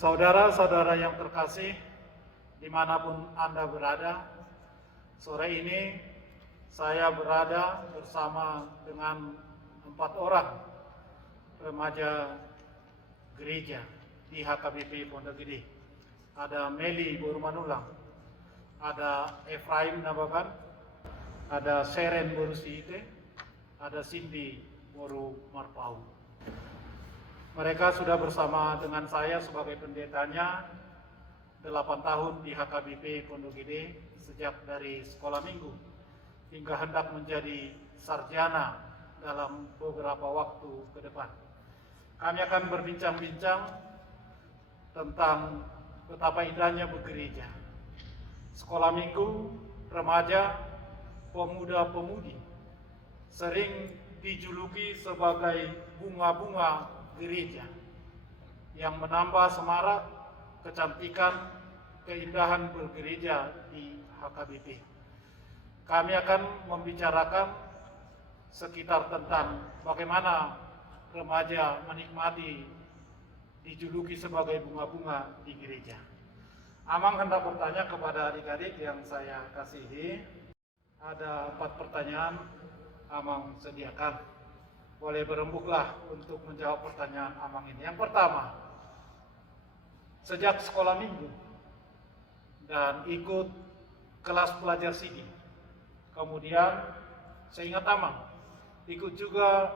Saudara-saudara yang terkasih, dimanapun Anda berada, sore ini saya berada bersama dengan 4 orang remaja gereja di HKBP Pondok Gede. Ada Meli Borumanulang, ada Efraim Nababan, ada Seren Borusiite, ada Cindy Boru Marpau. Mereka sudah bersama dengan saya sebagai pendetanya 8 tahun di HKBP Pondok Gede sejak dari sekolah minggu hingga hendak menjadi sarjana dalam beberapa waktu ke depan. Kami akan berbincang-bincang tentang betapa indahnya bergereja. Sekolah minggu, remaja, pemuda-pemudi sering dijuluki sebagai bunga-bunga gereja yang menambah semarak kecantikan keindahan bergereja di HKBP. Kami akan membicarakan sekitar tentang bagaimana remaja menikmati dijuluki sebagai bunga-bunga di gereja. Amang hendak bertanya kepada adik-adik yang saya kasihi. Ada 4 pertanyaan Amang sediakan. Boleh berembuklah untuk menjawab pertanyaan Amang ini. Yang pertama, sejak sekolah minggu dan ikut kelas pelajar sidi, kemudian seingat Amang ikut juga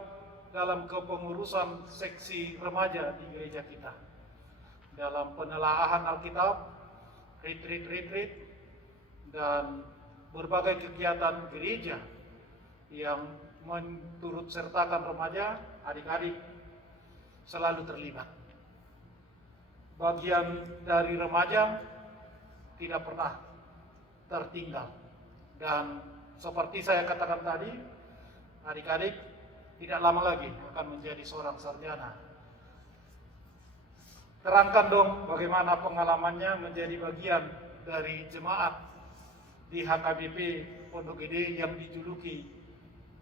dalam kepengurusan seksi remaja di gereja kita, dalam penelaahan Alkitab, retreat, dan berbagai kegiatan gereja yang menturut sertakan remaja, adik-adik selalu terlibat. Bagian dari remaja tidak pernah tertinggal. Dan seperti saya katakan tadi, adik-adik tidak lama lagi akan menjadi seorang sarjana. Terangkan dong bagaimana pengalamannya menjadi bagian dari jemaat di HKBP Pondok Gede yang dijuluki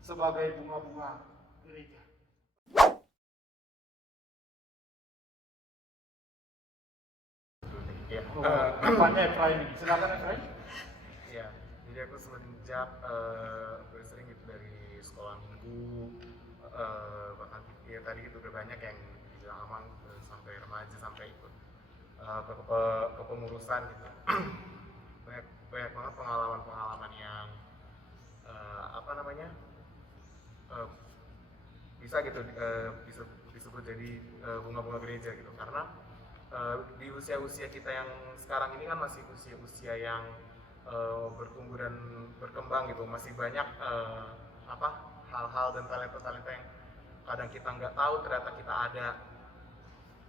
sebagai bunga-bunga gereja. Ya. Namanya Efraim. Silakan Efraim. Ya, jadi aku semenjak sering gitu dari sekolah minggu, bahkan ya tadi itu udah banyak yang bilang Amang sampai remaja sampai ikut kepengurusan gitu. banyak banget pengalaman yang bisa gitu bisa disebut jadi bunga-bunga gereja gitu, karena di usia-usia kita yang sekarang ini kan masih usia-usia yang bertumbuh dan berkembang gitu, masih banyak hal-hal dan talenta-talenta yang kadang kita nggak tahu ternyata kita ada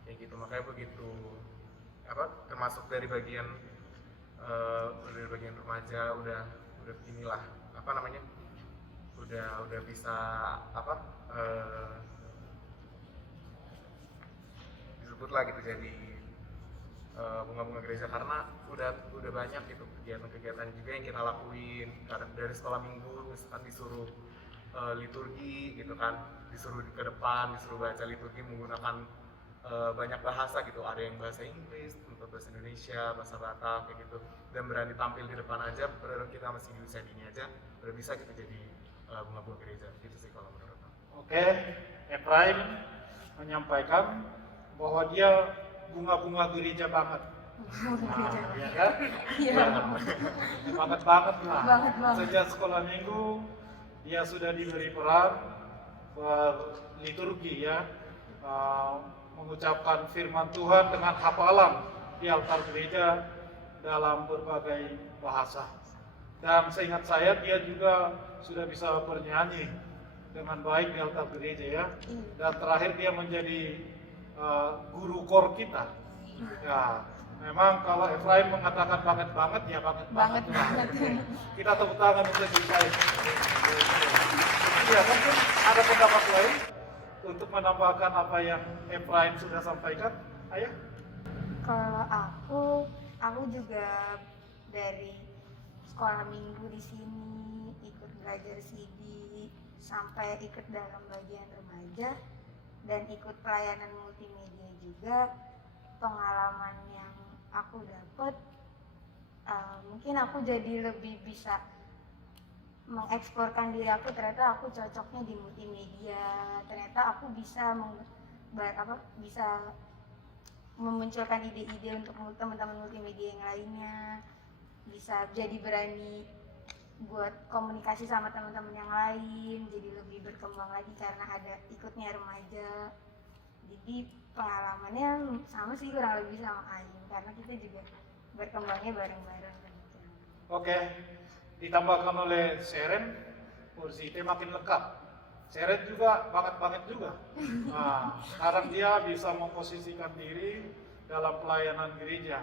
kayak gitu. Makanya begitu termasuk dari bagian remaja udah inilah udah bisa disebutlah gitu jadi bunga-bunga gereja, karena udah banyak gitu kegiatan-kegiatan juga yang kita lakuin. Karena dari sekolah minggu misalkan disuruh liturgi gitu kan, disuruh ke depan, disuruh baca liturgi menggunakan banyak bahasa gitu, ada yang bahasa Inggris, untuk bahasa Indonesia, bahasa Batak kayak gitu, dan berani tampil di depan aja, padahal kita masih di usia dini aja udah bisa gitu jadi bunga-bunga gereja gitu sih kalau menurut aku. Oke, Efraim menyampaikan bahwa dia bunga-bunga gereja banget. Ya kan? Iya. Banget lah. Banget. Sejak sekolah minggu dia sudah diberi peran berliturgi ya, mengucapkan firman Tuhan dengan hafalan di altar gereja dalam berbagai bahasa. Dan seingat saya dia juga sudah bisa bernyanyi dengan baik di altar gereja ya. Dan terakhir dia menjadi guru kor kita. Ya, memang kalau Efraim mengatakan banget ya banget. Kita tepuk tangan untuk Efraim. Ya, mungkin ada pendapat lain untuk menambahkan apa yang Efraim sudah sampaikan, Ayah? Kalau aku juga dari sekolah minggu di sini, ikut belajar CD, sampai ikut dalam bagian remaja dan ikut pelayanan multimedia juga. pengalaman yang aku dapat, mungkin aku jadi lebih bisa mengeksplorkan diri aku. Ternyata aku cocoknya di multimedia, ternyata aku bisa bisa memunculkan ide-ide untuk teman-teman multimedia yang lainnya, bisa jadi berani buat komunikasi sama teman-teman yang lain, jadi lebih berkembang lagi karena ada ikutnya remaja. Jadi pengalamannya sama sih kurang lebih sama Ain, karena kita juga berkembangnya bareng-bareng gitu. Oke, ditambahkan oleh Seren, kursi T makin lengkap. Seren juga banget juga. Nah, sekarang dia bisa memposisikan diri dalam pelayanan gereja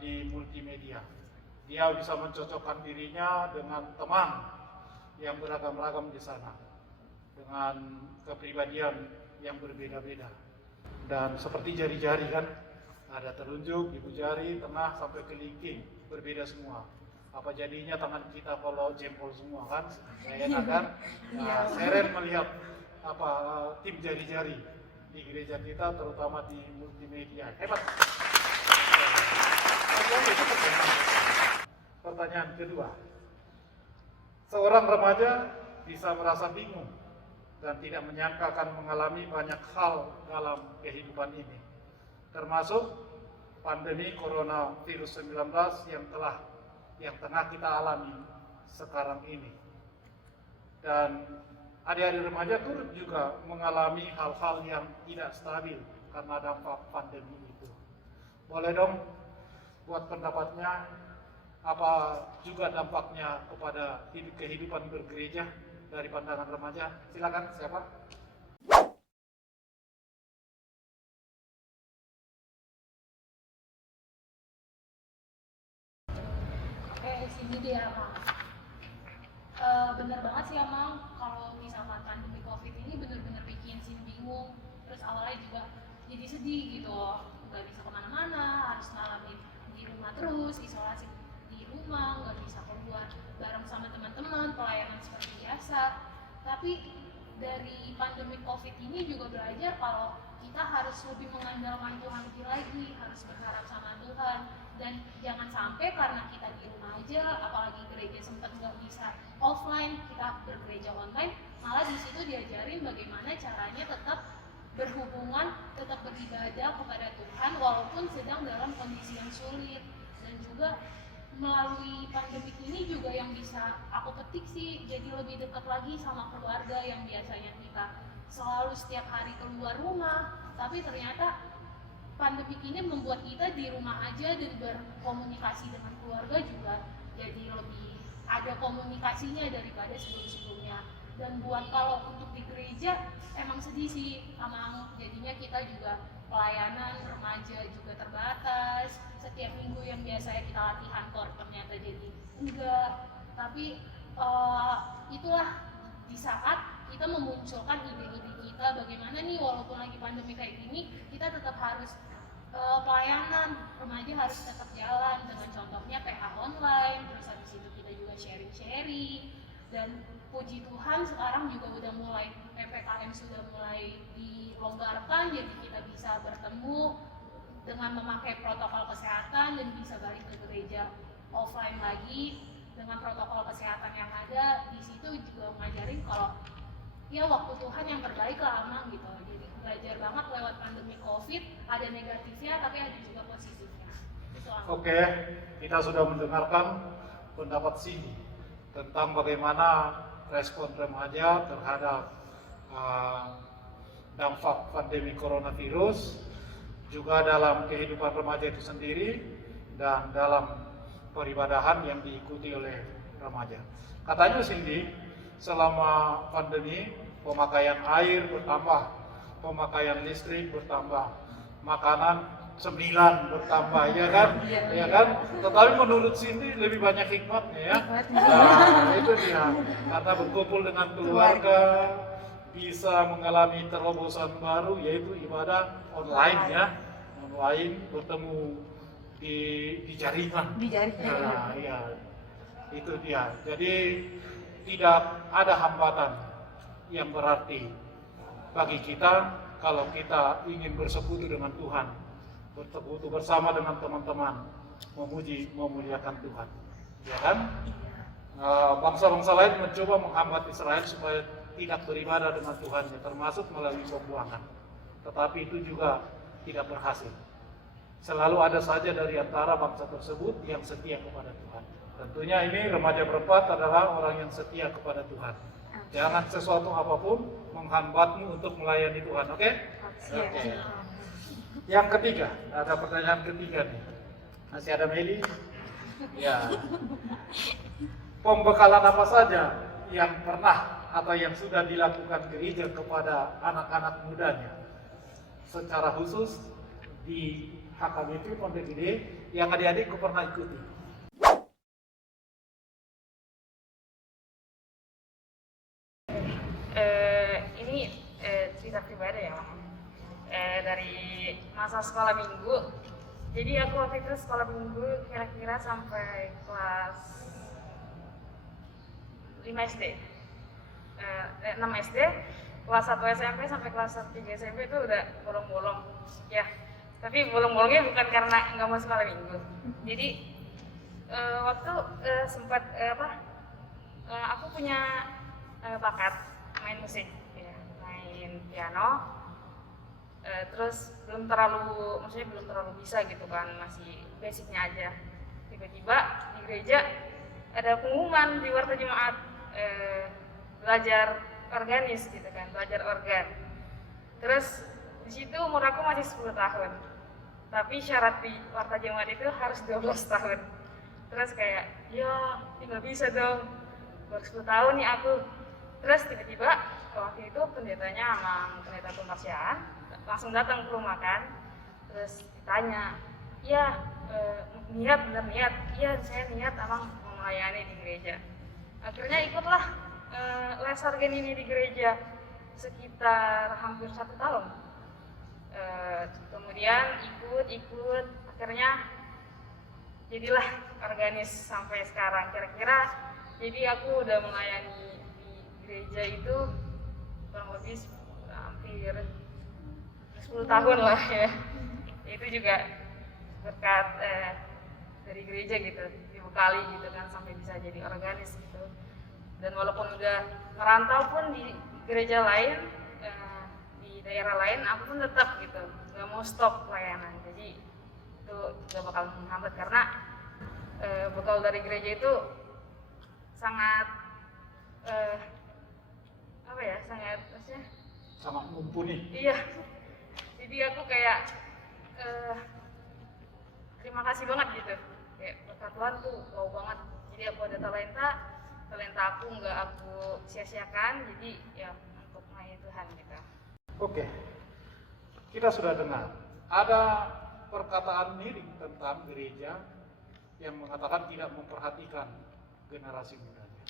di multimedia. Dia bisa mencocokkan dirinya dengan teman yang beragam-ragam di sana, dengan kepribadian yang berbeda-beda. Dan seperti jari-jari kan, ada telunjuk, ibu jari, tengah sampai kelingking, berbeda semua. Apa jadinya tangan kita kalau jempol semua kan? Enak kan? Nah, Seren melihat tim jari-jari di gereja kita, terutama di multimedia. Hebat. Pertanyaan kedua, seorang remaja bisa merasa bingung dan tidak menyangka akan mengalami banyak hal dalam kehidupan ini, termasuk pandemi coronavirus 19 yang tengah kita alami sekarang ini. Dan adik-adik remaja turut juga mengalami hal-hal yang tidak stabil karena dampak pandemi itu. Boleh dong buat pendapatnya, apa juga dampaknya kepada kehidupan bergereja dari pandangan remaja? Silakan, siapa? Oke, sini dia, Mang. Bener banget sih, Amang, kalau misalkan pandemi COVID ini bener-bener bikin Sin bingung. Terus awalnya juga jadi sedih gitu, nggak bisa kemana-mana, harus ngalamin di rumah terus, isolasi di rumah, nggak bisa keluar bareng sama teman-teman, pelayanan seperti biasa. Tapi dari pandemi COVID ini juga belajar kalau kita harus lebih mengandalkan Tuhan lebih lagi, harus berharap sama Tuhan. Dan jangan sampai karena kita di rumah aja, apalagi gereja sempat nggak bisa offline, kita bergereja online, malah di situ diajarin bagaimana caranya tetap berhubungan, tetap beribadah kepada Tuhan walaupun sedang dalam kondisi yang sulit. Dan juga melalui pandemik ini juga yang bisa aku petik sih, jadi lebih dekat lagi sama keluarga yang biasanya kita selalu setiap hari keluar rumah, tapi ternyata pandemik ini membuat kita di rumah aja dan berkomunikasi dengan keluarga juga jadi lebih ada komunikasinya daripada sebelum-sebelumnya. Dan buat kalau untuk di gereja emang sedih sih, Amang, jadinya kita juga pelayanan remaja juga terbatas, setiap minggu yang biasanya kita latihan kor ternyata jadi enggak. Tapi itulah di saat kita memunculkan ide-ide kita bagaimana nih walaupun lagi pandemi kayak gini kita tetap harus pelayanan remaja harus tetap jalan dengan contohnya PH online, terus habis itu kita juga sharing-sharing. Dan puji Tuhan sekarang juga udah mulai PPKM sudah mulai dilonggarkan, jadi kita bisa bertemu dengan memakai protokol kesehatan dan bisa balik ke gereja offline lagi dengan protokol kesehatan yang ada. Di situ juga ngajarin kalau ya waktu Tuhan yang terbaik lah, Amang, gitu. Jadi belajar banget lewat pandemi COVID, ada negatifnya tapi ada juga positifnya. Itu, Amang. Oke, kita sudah mendengarkan pendapat Cindy tentang bagaimana respon remaja terhadap dampak pandemi coronavirus, juga dalam kehidupan remaja itu sendiri dan dalam peribadahan yang diikuti oleh remaja. Katanya Cindy, selama pandemi pemakaian air bertambah, pemakaian listrik bertambah, makanan 9 bertambah, ya kan? Ya kan? Tetapi menurut Cindy lebih banyak hikmatnya ya. Nah, itu dia. Karena berkumpul dengan keluarga, bisa mengalami terobosan baru yaitu ibadah online ya. Online, bertemu di jaringan. Di jaringan. Nah, iya. Itu dia. Jadi tidak ada hambatan yang berarti bagi kita kalau kita ingin bersekutu dengan Tuhan berteguh bersama dengan teman-teman memuliakan Tuhan, ya kan? Bangsa-bangsa lain mencoba menghambat Israel supaya tidak beribadah dengan Tuhannya, termasuk melalui pembuangan. Tetapi itu juga tidak berhasil. Selalu ada saja dari antara bangsa tersebut yang setia kepada Tuhan. Tentunya ini remaja berempat adalah orang yang setia kepada Tuhan. Jangan sesuatu apapun menghambatmu untuk melayani Tuhan, oke? Oke. Yang ketiga, ada pertanyaan ketiga nih. Masih ada Meli? Ya. Pembekalan apa saja yang pernah atau yang sudah dilakukan gereja kepada anak-anak mudanya, secara khusus di HKBP Pondok Gede yang adik-adik pernah ikuti? Ini cerita pribadi ya, Mam. Dari masa sekolah minggu. Jadi aku waktu itu sekolah minggu kira-kira sampai kelas 5 SD, 6 SD, kelas 1 SMP sampai kelas 3 SMP itu udah bolong-bolong ya. Tapi bolong-bolongnya bukan karena nggak mau sekolah minggu. Jadi waktu sempat aku punya bakat main musik, ya, main piano. Terus belum terlalu bisa gitu kan, masih basicnya aja. Tiba-tiba di gereja ada pengumuman di warta jemaat, belajar organis gitu kan, belajar organ. Terus di situ umur aku masih 10 tahun, tapi syarat di warta jemaat itu harus 12 tahun. Terus kayak, ya nggak bisa dong, baru 10 tahun nih aku. Terus tiba-tiba waktu itu pendetanya emang pendeta Tumpasiaan langsung datang ke rumah kan. Terus ditanya, ya bener niat, iya saya niat emang mau melayani di gereja. Akhirnya ikutlah les organ ini di gereja sekitar hampir 1 tahun. Kemudian ikut, akhirnya jadilah organis sampai sekarang. Kira-kira jadi aku udah melayani di gereja itu kurang lebih hampir 10 tahun lah ya. Itu juga berkat dari gereja gitu, dibekali gitu kan sampai bisa jadi organis gitu. Dan walaupun udah merantau pun di gereja lain, di daerah lain, aku pun tetap gitu nggak mau stop pelayanan. Jadi itu gak bakal menghambat karena bekal dari gereja itu sangat Sangat mumpuni. iya. Jadi aku kayak terima kasih banget gitu, kayak berkat Tuhan tuh wow banget. Jadi aku ada talenta aku nggak aku sia-siakan, jadi ya untuk melayani Tuhan gitu. Oke, kita sudah dengar ada perkataan miring tentang gereja yang mengatakan tidak memperhatikan generasi mudanya.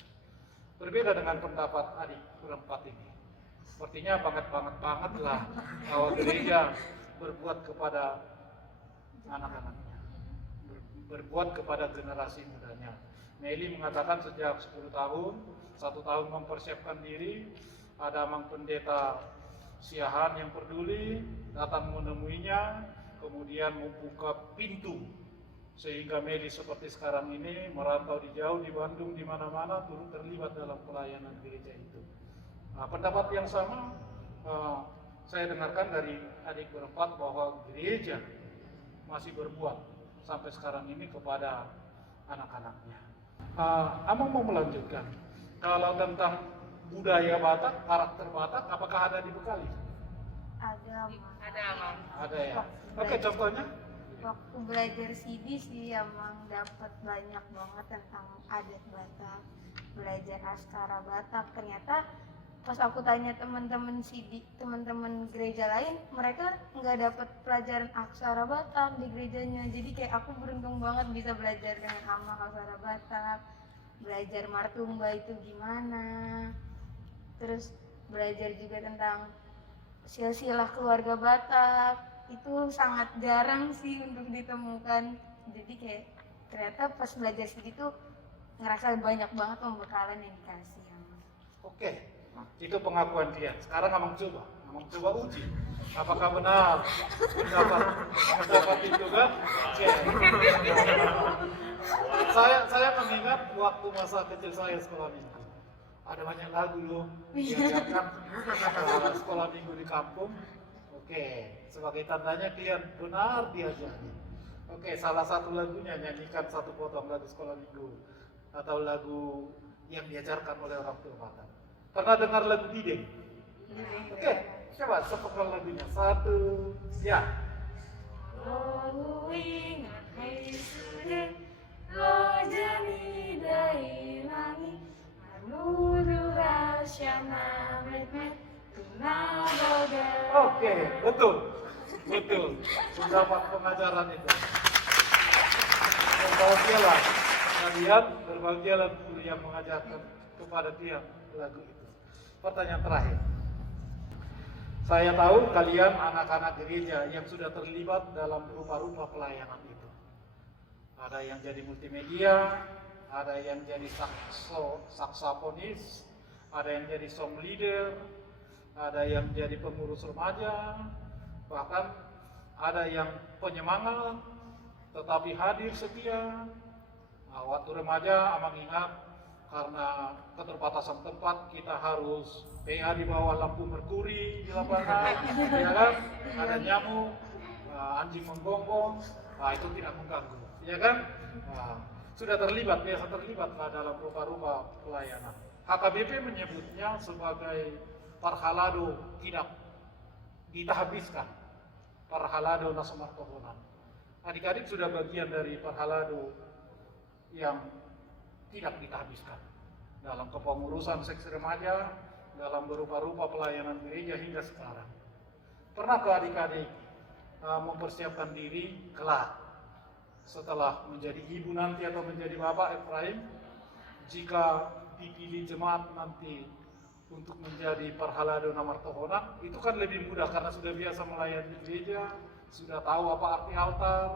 Berbeda dengan pendapat adik berempat ini. Sepertinya banget lah bahwa gereja berbuat kepada anak-anaknya, berbuat kepada generasi mudanya. Meli mengatakan sejak 10 tahun, 1 tahun mempersiapkan diri, ada Mang Pendeta Siahan yang peduli, datang menemuinya, kemudian membuka pintu sehingga Meli seperti sekarang ini merantau di jauh di Bandung, di mana-mana turut terlibat dalam pelayanan gereja itu. Nah, pendapat yang sama saya dengarkan dari adik berempat bahwa gereja masih berbuat sampai sekarang ini kepada anak-anaknya. Amang mau melanjutkan, kalau tentang budaya Batak, karakter Batak, apakah ada dibekali? Ada, Mam. Ada ya. Oke, contohnya? waktu belajar CD sih emang dapat banyak banget tentang adat Batak, belajar askara Batak. Ternyata pas aku tanya teman-teman CD, teman-teman gereja lain, mereka nggak dapat pelajaran aksara Batak di gerejanya. Jadi kayak aku beruntung banget bisa belajar dengan Amang aksara Batak, belajar martumba itu gimana, terus belajar juga tentang silsilah keluarga Batak. Itu sangat jarang sih untuk ditemukan. Jadi kayak ternyata pas belajar segitu ngerasa banyak banget pembekalan yang dikasih. Oke, Itu pengakuan dia. Sekarang Amang coba uji. Apakah benar mendapat itu kan? Cek. Saya mengingat waktu masa kecil saya sekolah minggu. Ada banyak lagu loh diajarkan sekolah minggu di kampung. Oke, sebagai tandanya kalian benar diajari. Oke, salah satu lagunya nyanyikan satu potong lagu sekolah minggu atau lagu yang diajarkan oleh orang tua makan. Pernah dengar lagu Dideng? Oke, coba sepotong lagunya. Satu, ya. Lo ingat hai sudah lo jadi dari langit menuju rasyana met tunaboga. Oke, betul. Mendapat pengajaran itu. Berbahagialah kalian, berbahagialah guru yang mengajarkan kepada dia lagu itu. Pertanyaan terakhir. Saya tahu kalian anak-anak gereja yang sudah terlibat dalam rupa-rupa pelayanan itu. Ada yang jadi multimedia, ada yang jadi saksofonis, ada yang jadi song leader, ada yang jadi pengurus remaja, bahkan ada yang penyemangat, tetapi hadir setia. Nah, waktu remaja, Amang ingat karena keterbatasan tempat kita harus PA di bawah lampu merkuri di lapangan, ya kan? Ada nyamuk, anjing menggonggong, itu tidak mengganggu, ya kan? Sudah biasa terlibat dalam rupa-rupa pelayanan. HKBP menyebutnya sebagai parhalado tidak ditahbiskan, parhalado nasamartohonan. Adik-adik sudah bagian dari parhalado yang tidak ditahbiskan dalam kepengurusan seks remaja, dalam berupa-rupa pelayanan gereja hingga sekarang. Pernahkah adik-adik mempersiapkan diri kelak setelah menjadi ibu nanti atau menjadi bapak Efraim, jika dipilih jemaat nanti untuk menjadi parhalado namartohonan, itu kan lebih mudah karena sudah biasa melayani gereja, sudah tahu apa arti altar,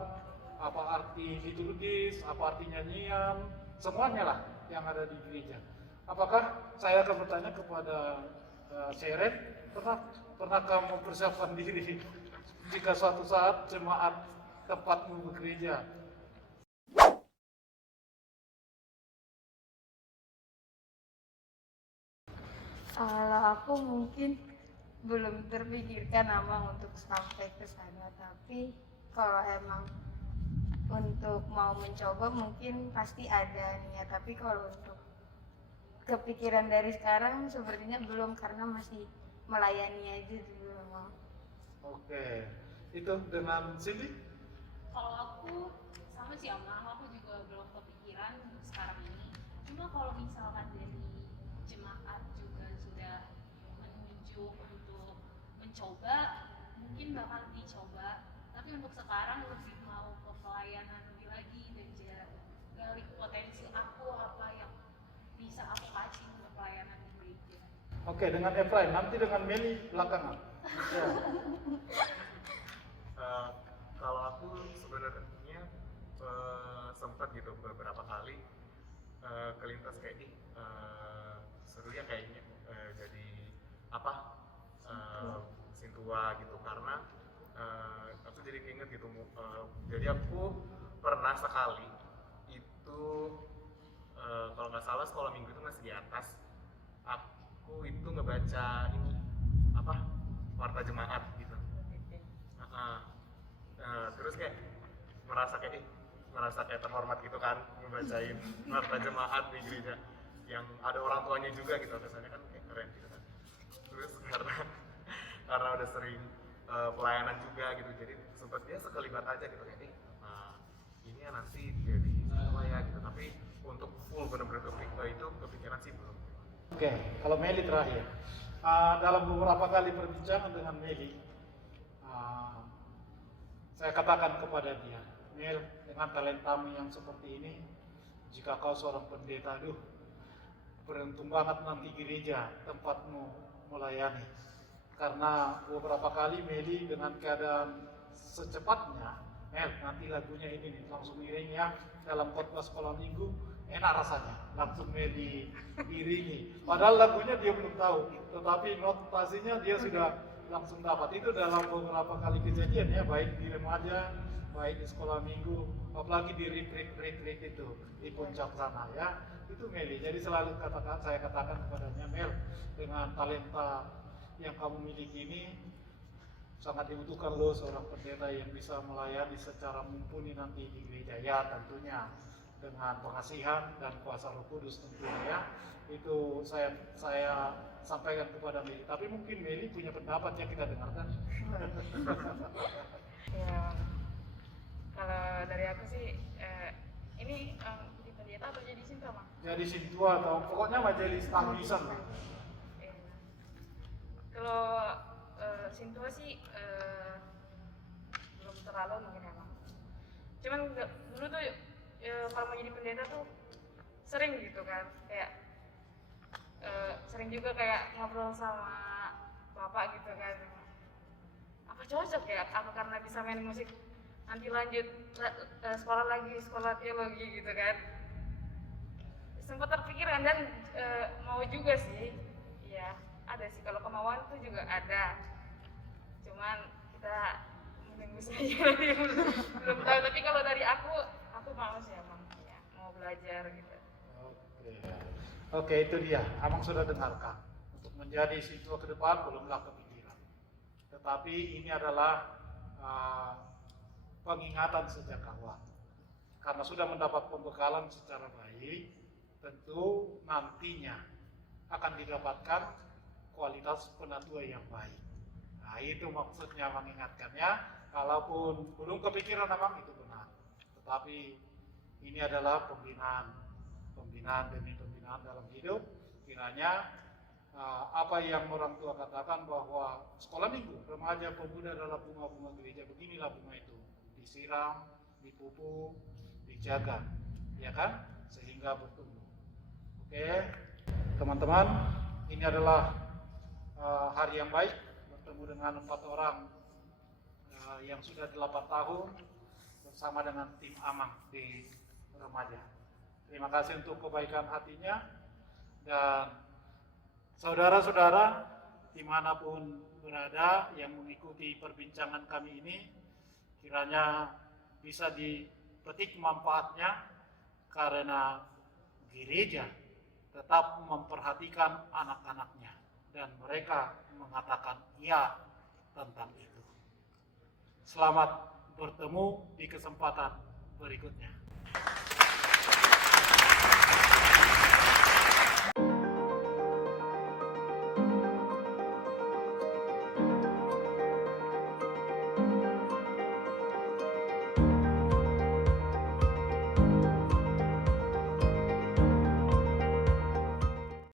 apa arti liturgis, apa arti nyanyian, semuanya lah yang ada di gereja. Apakah saya akan bertanya kepada Seren, pernahkah mempersiapkan diri jika suatu saat jemaat tempatmu bekerja? Kalau aku mungkin belum terpikirkan Amang untuk sampai ke sana, tapi kalau emang untuk mau mencoba mungkin pasti ada niat, tapi kalau untuk kepikiran dari sekarang sepertinya belum karena masih melayani aja dulu Amang. Oke, itu dengan Cindy? Kalau aku sama sih Amang, aku juga belum kepikiran sekarang ini. Cuma kalau misalkan dari jemaat juga sudah menunjuk untuk mencoba, mungkin bakal dicoba. Tapi untuk sekarang lebih mau ke pelayanan lebih lagi dan gali potensi aku apa yang bisa aku kasih untuk pelayanan di gereja. Oke, dengan Efraim, nanti dengan Meli belakangan. Ya. Kalau aku sebenarnya sempat gitu beberapa kali kelintas kayak seru ya kayaknya jadi apa Sintua gitu, karena aku jadi keinget gitu. Jadi aku pernah sekali itu kalau nggak salah sekolah minggu itu masih di atas, aku itu ngebaca ini apa warta jemaat gitu. Terus kayak merasa kayak terhormat gitu kan ngebacain warta jemaat di gereja yang ada orang tuanya juga gitu, kesannya kan kayak keren gitu kan. Terus karena udah sering pelayanan juga gitu, jadi sempat dia sekelibat aja gitu kayak ini ya nanti jadi apa ya gitu, tapi untuk full bener-bener itu kepikiran sih belum. Oke, kalau Meli terakhir, dalam beberapa kali perbincangan dengan Meli, saya katakan kepada dia, Mel, dengan talentamu yang seperti ini, jika kau seorang pendeta, beruntung banget nanti gereja tempatmu melayani. Karena beberapa kali Meli dengan keadaan secepatnya, Mel, nanti lagunya ini nih, langsung iring ya dalam khotbah sekolah minggu, enak rasanya, langsung Meli iringi. Padahal lagunya dia belum tahu, tetapi notasinya dia sudah langsung dapat. Itu dalam beberapa kali kejadian ya, baik di remaja, baik di sekolah minggu, apalagi di retreat itu di puncak sana ya. Itu Meli. Jadi selalu saya katakan kepadanya, Mel, dengan talenta yang kamu miliki ini sangat dibutuhkan loh seorang pendeta yang bisa melayani secara mumpuni nanti di gereja ya, tentunya dengan pengasihan dan kuasa Roh Kudus tentunya ya. Itu saya sampaikan kepada Meli. Tapi mungkin Meli punya pendapat yang kita dengarkan. Ya, kalau dari aku sih ini di pendeta atau jadi sinta, Mang? Jadi sintua atau pokoknya majelis tahlisan lah. Kalau sintua sih belum terlalu mungkin emang. Cuman dulu tuh kalau mau jadi pendeta tuh sering gitu kan, kayak sering juga kayak ngobrol sama bapak gitu kan. Apa cocok ya? Apa karena bisa main musik nanti lanjut sekolah teologi gitu kan? Sempat terpikirkan dan mau juga sih, iya ada sih, kalau kemauan tuh juga ada, cuman kita menunggu saja belum tahu. Tapi kalau dari aku mau sih emang ya, mau belajar gitu. Oke, itu dia. Abang sudah dengarkan. Untuk menjadi siswa ke depan belumlah kepikiran. Tetapi ini adalah pengingatan sejak awal. Karena sudah mendapat pembekalan secara baik, tentu nantinya akan didapatkan kualitas penatua yang baik. Nah, itu maksudnya mengingatkannya. Kalaupun belum kepikiran memang itu benar. Tetapi ini adalah pembinaan demi pembinaan dalam hidup. Kiranya apa yang orang tua katakan bahwa sekolah minggu, remaja, pemuda adalah bunga-bunga gereja. Beginilah bunga itu, disiram, dipupuk, dijaga, ya kan, sehingga bertumbuh. Oke, teman-teman, ini adalah hari yang baik bertemu dengan 4 orang yang sudah 8 tahun bersama dengan tim Amang di remaja. Terima kasih untuk kebaikan hatinya, dan saudara-saudara dimanapun berada yang mengikuti perbincangan kami ini, kiranya bisa dipetik manfaatnya, karena gereja tetap memperhatikan anak-anaknya dan mereka mengatakan iya tentang itu. Selamat bertemu di kesempatan berikutnya.